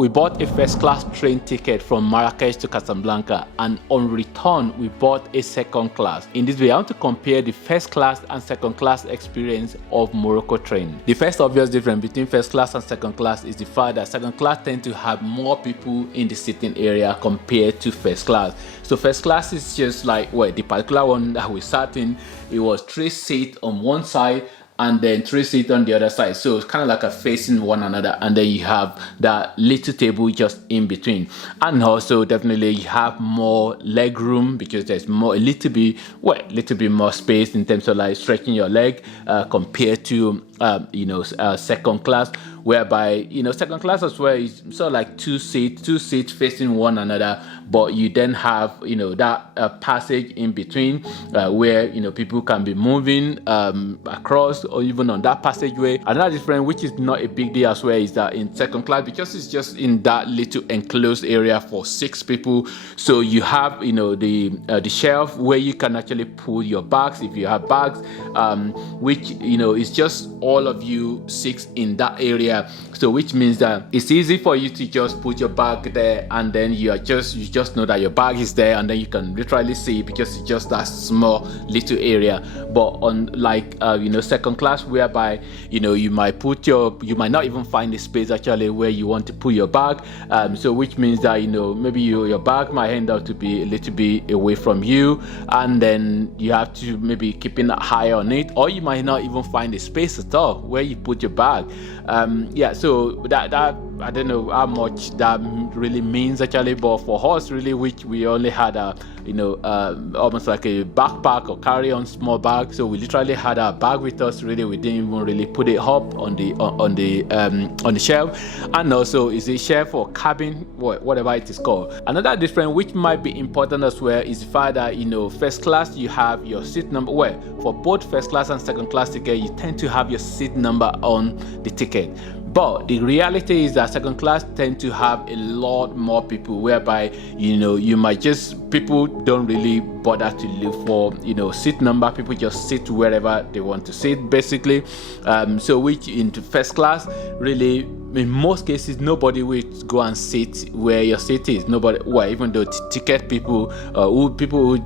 we bought a first class train ticket from Marrakesh to Casablanca, and on return we bought a second class. In this way, I want to compare the first class and second class experience of Morocco train. The first obvious difference between first class and second class is the fact that second class tend to have more people in the sitting area compared to first class. So first class is just like, well, the particular one that we sat in, it was 3 seats on one side and then 3 seats on the other side, so it's kind of like a facing one another, and then you have that little table just in between. And also definitely you have more leg room because there's more, a little bit more space in terms of like stretching your leg compared to second class, whereby second class as well is sort of like two seats facing one another, but you then have that passage in between where people can be moving across or even on that passageway. Another difference, which is not a big deal as well, is that in second class, because it's just in that little enclosed area for 6 people, so you have the shelf where you can actually put your bags if you have bags, which is just all of you 6 in that area. So which means that it's easy for you to just put your bag there, and then you just know that your bag is there, and then you can literally see because it's just that small little area. But on like second class, whereby you might not even find the space actually where you want to put your bag, so which means that maybe your bag might end up to be a little bit away from you, and then you have to maybe keeping high on it, or you might not even find a space at all where you put your bag. So that I don't know how much that really means actually, but for us really, which we only had almost like a backpack or carry-on small bag, so we literally had our bag with us. Really, we didn't even really put it up on the shelf, and also is a shelf or cabin, whatever it is called. Another difference which might be important as well is the fact that first class you have your seat number. Well, for both first class and second class ticket, you tend to have your seat number on the ticket. But the reality is that second class tend to have a lot more people, whereby you might people don't really bother to look for seat number. People just sit wherever they want to sit, basically. So which into first class, really, in most cases, nobody will go and sit where your seat is. Nobody. Well, even though ticket people, who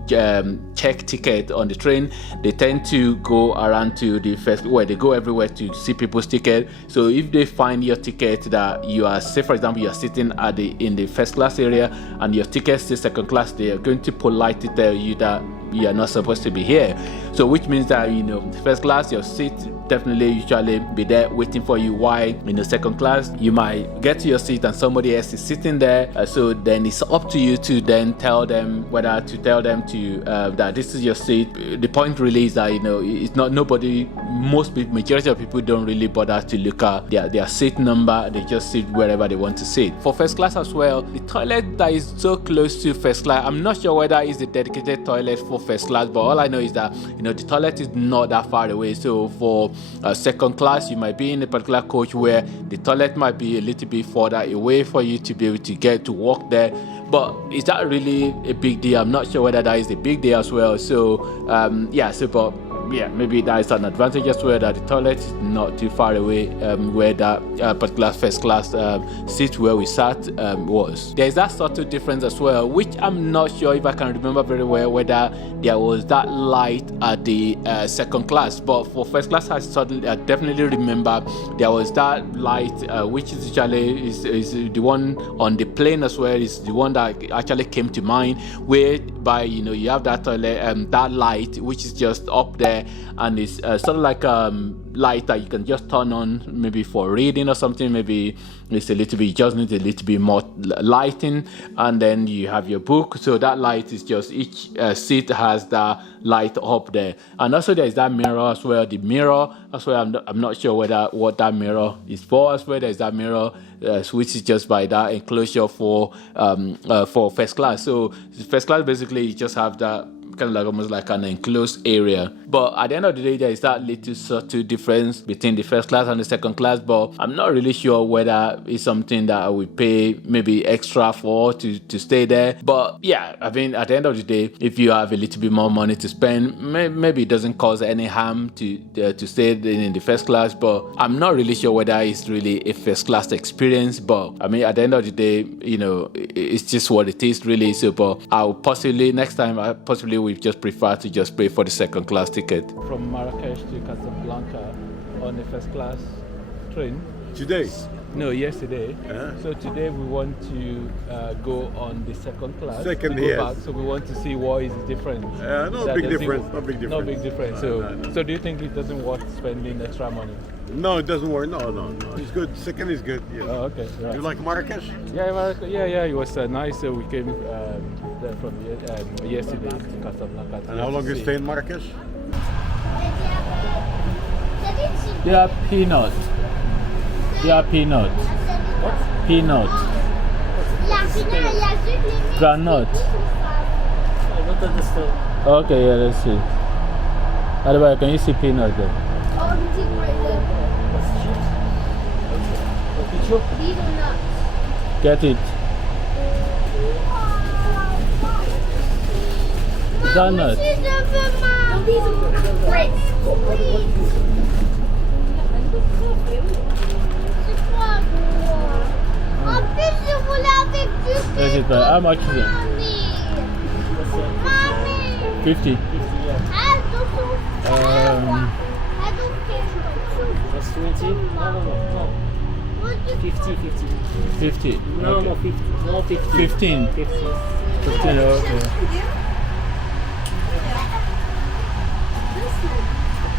check ticket on the train, they tend to go around to the first. Well, they go everywhere to see people's ticket. So if they find your ticket that you are, say for example, you are sitting in the first class area and your ticket says second class, they are going to politely tell you that you are not supposed to be here. So which means that first class, your seat definitely usually be there waiting for you. Why second class, you might get to your seat and somebody else is sitting there, so then it's up to you to then tell them whether to tell them to that this is your seat. The point really is that it's not nobody. Most people, majority of people don't really bother to look at their seat number. They just sit wherever they want to sit. For first class as well, the toilet that is so close to first class, I'm not sure whether it's the dedicated toilet for first class, but all I know is that the toilet is not that far away. So for second class, you might be in a particular coach where the toilet might be a little bit further away for you to be able to get to walk there. But is that really a big deal? I'm not sure whether that is a big deal as well. So maybe that is an advantage as well, that the toilet is not too far away where that particular first class seat where we sat was. There is that subtle difference as well, which I'm not sure if I can remember very well whether there was that light at the second class, but for first class I definitely remember there was that light, which is usually is the one on the plane as well, is the one that actually came to mind, whereby you have that toilet, that light which is just up there, and it's sort of like light that you can just turn on maybe for reading or something. Maybe it's a little bit, you just need a little bit more lighting, and then you have your book. So that light is just, each seat has that light up there. And also there is that mirror as well. The mirror as well, I'm not sure what that mirror is for as well. There's that mirror which is just by that enclosure for first class. So first class, basically you just have that kind of like almost like an enclosed area. But at the end of the day, there is that little subtle difference between the first class and the second class. But I'm not really sure whether it's something that I would pay maybe extra for to stay there. But yeah, I mean, at the end of the day, if you have a little bit more money to spend, maybe it doesn't cause any harm to stay in the first class. But I'm not really sure whether it's really a first class experience. But I mean, at the end of the day, you know, it's just what it is really. So, but I'll possibly next time, I possibly would just prefer to just pay for the second class ticket from Marrakesh to Casablanca on the first class train. Today? No, yesterday. So today we want to go on the second class. Second, to go yes. back, so we want to see what is the difference. No big difference. No big difference. So do you think it doesn't worth spending extra money? No, it doesn't work. No. It's good. Second is good. Yeah. Oh, okay. Right. You like Marrakesh? Yeah. It was nice. So we came there from yesterday to Casablanca. And how long you stay in Marrakesh? They are peanuts. What? Peanut. Granite. I don't understand. Okay, yeah, let's see. Otherwise, can you see peanut there? Get it. Granite. Let's see, how much is it? 50. That's 20? No. 50. 50. No, Okay. no, 50. No, 50. 15. 50. 15, okay.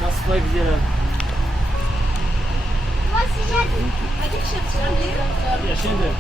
That's 5 dirham. يا شندر